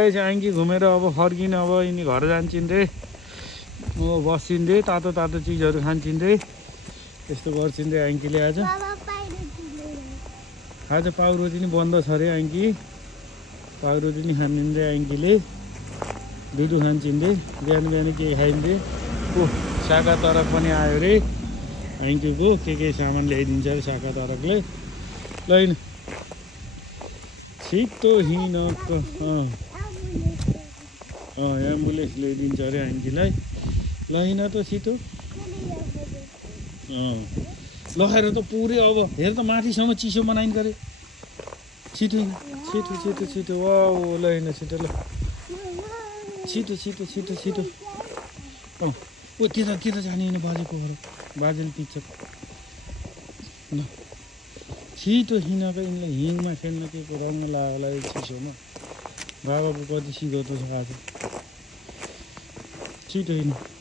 आइङ्की घुमेर अब फर्किन अब यिनी घर जान्छन् रे बस्छिन् रे तातो तातो चिजहरू खान्छन् रे यस्तो गर्छिन् रे आइङ्कीले आज पाउरोटी नि बन्द छ रे आइङ्की पाउरोटी नि खानिन् रे आइङ्कीले दुधु खान्छन् रे बिहान बिहान के खाइन् रे शाखा तरक पनि आयो रे आइङ्कीको के सामान ल्याइदिन्छ अरे शाखा तरकले ल हिँड छिटो हिँड एम्बुलेन्स ल्याइदिन्छ अरे आइङ्कीलाई ल हिँड त छिटो लगाएर त पुरै अब हेर त माथिसम्म चिसो बनाइन् गरे छिटो छिटो छिटो छिटो वा ल हिँड छिटो ल छिटो छिटो छिटो छिटो ओ त्यता जाने होइन बाजेको घर बाजेले पिच्छ ल छिटो हिँडेर यिनलाई हिङमा खेल्न के को रङ लाग्ला चिसोमा बाबाको कति सिधो त छ आज छिटो हिँड्नु